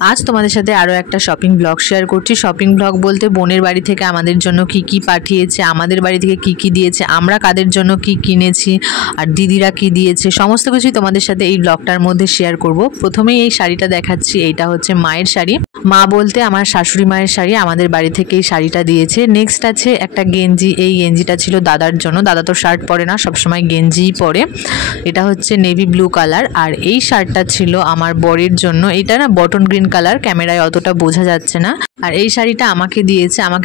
আজ তোমাদের সাথে আরও একটা শপিং ব্লগ শেয়ার করছি। শপিং ব্লগ বলতে বোনের বাড়ি থেকে আমাদের জন্য কি কি পাঠিয়েছে, আমাদের বাড়ি থেকে কি কি দিয়েছে, আমরা কাদের জন্য কি কিনেছি আর দিদিরা কি দিয়েছে, সমস্ত কিছুই তোমাদের সাথে এই ব্লগটার মধ্যে শেয়ার করব। প্রথমেই এই শাড়িটা দেখাচ্ছি, এইটা হচ্ছে মায়ের শাড়ি। মা বলতে আমার শাশুড়ি মায়ের শাড়ি, আমাদের বাড়ি থেকে এই শাড়িটা দিয়েছে। নেক্সট আছে একটা গেঞ্জি, এই গেঞ্জিটা ছিল দাদার জন্য, দাদা তো শার্ট পরে না, সবসময় গেঞ্জিই পরে। এটা হচ্ছে নেভি ব্লু কালার। আর এই শার্টটা ছিল আমার বরের জন্য, এটা না বটন গ্রিন কালার, ক্যামেরায় অতটা বোঝা যাচ্ছে না। আর এই শাড়িটা আমাকে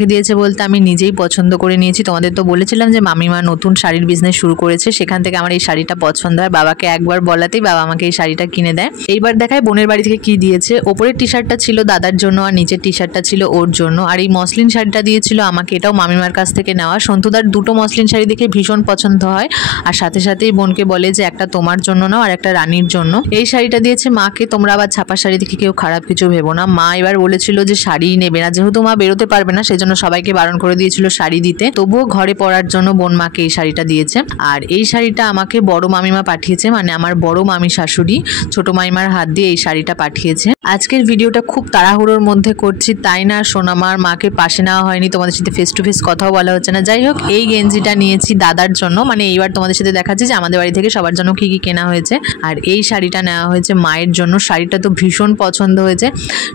দিয়েছে বলতে আমি নিজেই পছন্দ করে নিয়েছি। তোমাদের তো বলেছিলাম যে মামিমা নতুন শাড়ির বিজনেস শুরু করেছে, সেখান থেকে আমার এই শাড়িটা পছন্দ হয়। বাবাকে একবার বলাতেই বাবা আমাকে এই শাড়িটা কিনে দেয়। এইবার দেখায় বোনের বাড়ি থেকে কি দিয়েছে। ওপরের টি শার্টটা ছিল দাদার জন্য আর নিচের টি শার্টটা ছিল ওর জন্য। আর এই মসলিন শাড়িটা দিয়েছিল আমাকে, এটাও মামিমার কাছ থেকে নেওয়া। সন্তুদার দুটো মসলিন শাড়ি দেখে ভীষণ পছন্দ হয়, আর সাথে সাথেই বোনকে বলে যে একটা তোমার জন্য নাও আর একটা রানীর জন্য। এই শাড়িটা দিয়েছে মাকে। তোমরা আবার ছাপা শাড়ি দেখে কেউ খারাপ কিছু ভেবো না। মা এবার বলেছিল যে শাড়ি নেবে না, যেহেতু মা বেরোতে পারবে না সেজন্য সবাইকে বারণ করে দিয়েছিল শাড়ি দিতে। তবুও ঘরে পরার জন্য বোন মাকে এই শাড়িটা দিয়েছে। আর এই শাড়িটা আমাকে বড় মামিমা পাঠিয়েছে, মানে আমার বড় মামি শাশুড়ি ছোট মামিমার হাত দিয়ে এই শাড়িটা পাঠিয়েছে। আজকের ভিডিওটা খুব তাড়াহুড়োর মধ্যে করছি, তাই না সোনামার মাকে পাশে নেওয়া হয়নি, তোমাদের সাথে ফেস টু ফেস কথাও বলা হচ্ছে না। যাই হোক, এই গেঞ্জিটা নিয়েছি দাদার জন্য, মানে এইবার তোমাদের সাথে দেখাচ্ছি যে আমাদের বাড়ি থেকে সবার জন্য কি কি কেনা হয়েছে। আর এই শাড়িটা নেওয়া হয়েছে মায়ের জন্য। শাড়িটা তো ভীষণ পছন্দ হয়েছে,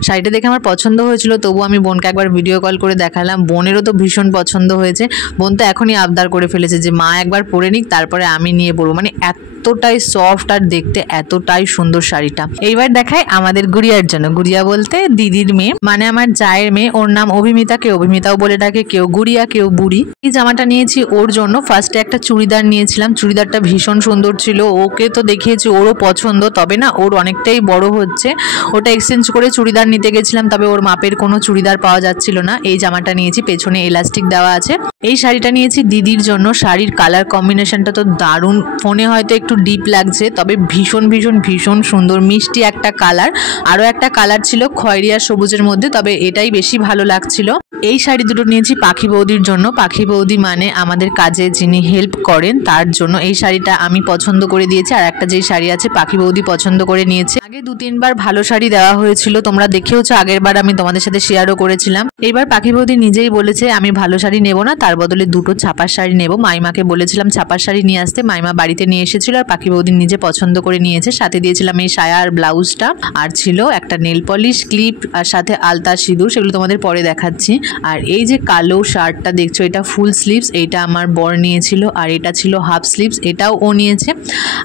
শাড়িটা দেখে আমার পছন্দ হয়েছিল, তবু আমি বোনকে একবার ভিডিও কল করে দেখালাম। বোনেরও তো ভীষণ পছন্দ হয়েছে। বোন তো এখনই আবদার করে ফেলেছে যে মা একবার পরে নিক, তারপরে আমি নিয়ে পরবো। মানে এতটাই সফট আর দেখতে এতটাই সুন্দর শাড়িটা। এইবার দেখায় আমাদের গুড়িয়ার জন্য। গুড়িয়া বলতে দিদির মেয়ে, মানে আমার জায়ের মেয়ে। ওর নাম অভিমিতা, কেউ অভিমিতাও বলে ডাকে, কেউ গুড়িয়া, কেউ বুড়ি। এই জামাটা নিয়েছি ওর জন্য। ফার্স্টে একটা চুড়িদার নিয়েছিলাম, চুড়িদারটা ভীষণ সুন্দর ছিল। ওকে তো দেখিয়েছি, ওরও পছন্দ, তবে না ওর অনেকটাই বড় হচ্ছে, ওটা এক্সচেঞ্জ করে চুড়িদার নিতে গেছিলাম, তবে ওর মাপের কোনো চুড়িদার পাওয়া যাচ্ছিল না। এই জামাটা নিয়েছি, পেছনে এলাস্টিক দেওয়া আছে। এই শাড়িটা নিয়েছি দিদির জন্য। শাড়ির কালার কম্বিনেশনটা তো দারুণ, ফোনে হয়তো একটু ডিপ লাগছে, তবে ভীষণ ভীষণ ভীষণ সুন্দর, মিষ্টি একটা কালার। আরও একটা কালার ছিল খয়েরি আর সবুজের মধ্যে, তবে এটাই বেশি ভালো লাগছিল। এই শাড়ি দুটো নিয়েছি পাখি বৌদির জন্য। পাখি বৌদি মানে আমাদের কাজে যিনি হেল্প করেন তার জন্য। এই শাড়িটা আমি পছন্দ করে দিয়েছি, আর একটা যেই শাড়ি আছে পাখি বৌদি পছন্দ করে নিয়েছে। আগে 2-3 বার ভালো শাড়ি দেওয়া হয়েছিল, তোমরা দেখেওছো, আগের বার আমি তোমাদের সাথে শেয়ারও করেছিলাম। এইবার পাখি বৌদি নিজেই বলেছে আমি ভালো শাড়ি নেব না, তার বদলে দুটো ছাপার শাড়ি নেব। মাইমাকে বলেছিলাম ছাপার শাড়ি নিয়ে আসতে, মাইমা বাড়িতে নিয়ে এসেছিল, আর পাখি বৌদি নিজে পছন্দ করে নিয়েছে। সাথে দিয়েছিলাম এই সায়া আর ব্লাউজটা, আর ছিল একটা নেল পলিশ, ক্লিপ, আর সাথে আলতা সিঁদুর, সেগুলো তোমাদের পরে দেখাচ্ছি। আর এই যে কালো শার্টটা দেখছো, এটা ফুল স্লিভস, এইটা আমার বর নিয়েছিল। আর এটা ছিল হাফ স্লিভস, এটাও ও নিয়েছে।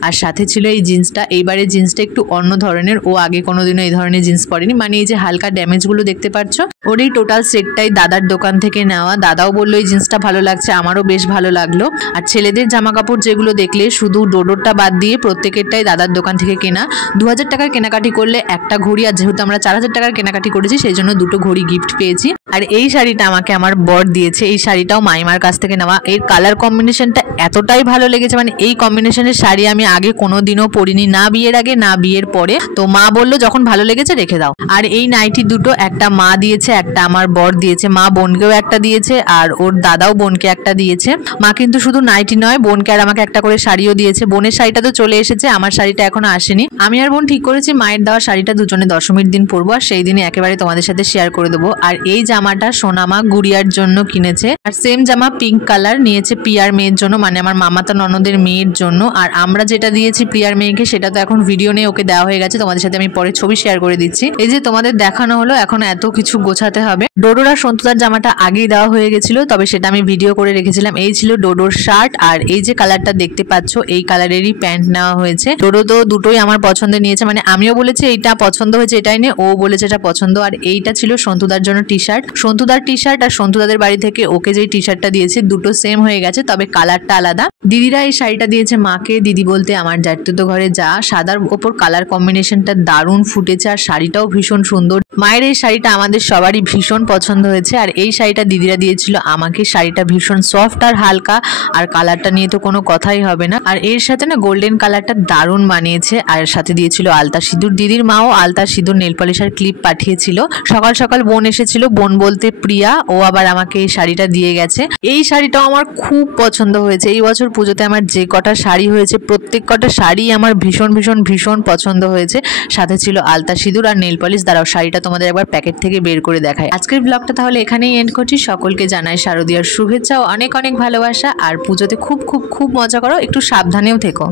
আর সাথে ছিল এই জিন্সটা। এইবারে জিন্সটা একটু অন্য ধরনের, ও আগে কোনোদিনও এই ধরনের জিন্স পরেনি, মানে এই যে হালকা ড্যামেজগুলো দেখতে পাচ্ছ। ওর এই টোটাল সেটটাই দাদার দোকান থেকে নেওয়া। দাদাও বললো এই জিন্সটা ভালো লাগছে, আমারও বেশ ভালো লাগলো। আর ছেলেদের জামা কাপড় যেগুলো দেখলে শুধু ডোডোরটা বাদ দিয়ে প্রত্যেকেরটাই দাদার দোকান থেকে কেনা। 2000 টাকার কেনাকাটি করলে একটা ঘড়ি, আর যেহেতু আমরা 4000 টাকার কেনাকাটি করেছি সেই জন্য দুটো ঘড়ি গিফট পেয়েছি। আর এই শাড়িটা আমাকে আমার বর দিয়েছে, এই শাড়িটাও মাইমার কাছ থেকে নেওয়া। এর কালার কম্বিনেশনটা এতটাই ভালো লেগেছে, মানে এই কম্বিনেশনের শাড়ি আমি আগে কোনোদিনও পরিনি, না বিয়ের আগে না বিয়ের পরে। তো মা বললো যখন ভালো লেগেছে রেখে দাও। আর এই নাইটি দুটো, একটা মা দিয়েছে, একটা আমার বর দিয়েছে। মা বোনকেও একটা দিয়েছে, আর ওর দাদাও বোনকে একটা দিয়েছে। মা কিন্তু শুধু নাইটি নয়, বোনকে আর আমাকে একটা করে শাড়িও দিয়েছে। বোনের শাড়িটা তো চলে এসেছে, আমার শাড়িটা এখনো আসেনি। আমি আর বোন ঠিক করেছি মায়ের দেওয়া শাড়িটা দুজনে দশমীর দিন পরবো, আর সেই দিনে একেবারে তোমাদের সাথে শেয়ার করে দেবো। আর এই জামাটা সোনামা গুড়িয়ার জন্য কিনেছে, আর সেম জামা পিঙ্ক কালার নিয়েছে পিয়ার মেয়ের জন্য, মানে আমার মামাতো ননদের মেয়ের জন্য। আর আমরা যেটা দিয়েছি প্রিয়ার মেয়েকে সেটা তো এখন ভিডিও নিয়ে ওকে দেওয়া হয়ে গেছে, তোমাদের সাথে আমি পরে ছবি শেয়ার করে দিচ্ছি। এই যে তোমাদের দেখানো হলো, এখন এত কিছু গোছাতে হবে। ডোডোর আর সন্তুদার জামাটা আগেই দেওয়া হয়ে গেছিল, তবে সেটা আমি ভিডিও করে রেখেছিলাম। এই ছিল ডোডোর শার্ট, আর এই যে কালারটা দেখতে পাচ্ছ এই কালারেরই প্যান্ট নেওয়া হয়েছে। ডোডো তো দুটোই আমার পছন্দের নিয়েছে, মানে আমিও বলেছি এইটা পছন্দ হয়েছে এটাই নে, ও বলেছে এটা পছন্দ। আর এইটা ছিল সন্তুদার জন্য টি শার্ট, সন্তুদার টি শার্ট, আর সন্তুদাদের বাড়ি থেকে ওকে যে টি শার্টটা দিয়েছে দুটো সেম হয়ে গেছে, তবে কালারটা আলাদা। দিদিরা এই শাড়িটা দিয়েছে মাকে, দিদি বলতে আমার জ্যাঠতুতো ঘরে যা। সাদার ওপর কালার কম্বিনেশনটা দারুণ ফুটেছে, আর শাড়িটাও ভীষণ সুন্দর। মায়ের এই শাড়িটা আমাদের সবারই ভীষণ পছন্দ হয়েছে। আর এই শাড়িটা দিদিরা দিয়েছিল আমাকে। শাড়ি শাড়িটা ভীষণ সফট আর হালকা, আর কালারটা নিয়ে তো কোনো কথাই হবে না। আর এর সাথে না গোল্ডেন কালারটা দারুণ মানিয়েছে, আর সাথে দিয়েছিল আলতা সিঁদুর। দিদির মাও আলতা সিঁদুর নেল পলিশ আর ক্লিপ পাঠিয়েছিল। সকাল সকাল বোন এসেছিল, বোন বলতে প্রিয়া, ও আবার আমাকে এই শাড়িটা দিয়ে গেছে। এই শাড়িটাও আমার খুব পছন্দ হয়েছে। এই বছর পুজোতে আমার যে কটা শাড়ি হয়েছে প্রত্যেক কটা শাড়ি আমার ভীষণ ভীষণ ভীষণ পছন্দ হয়েছে। সাথে ছিল আলতা সিঁদুর আর নেল পলিশ। দাঁড়াও শাড়িটা তোমাদের একবার প্যাকেট থেকে বের করে দেখায়। আজকের ব্লগটা তাহলে এখানেই এন্ড করছি। সকলকে জানাই শারদীয়ার শুভেচ্ছা ও অনেক অনেক ভালোবাসা। আর পুজোতে খুব খুব খুব মজা করো, একটু সাবধানেও থেকো।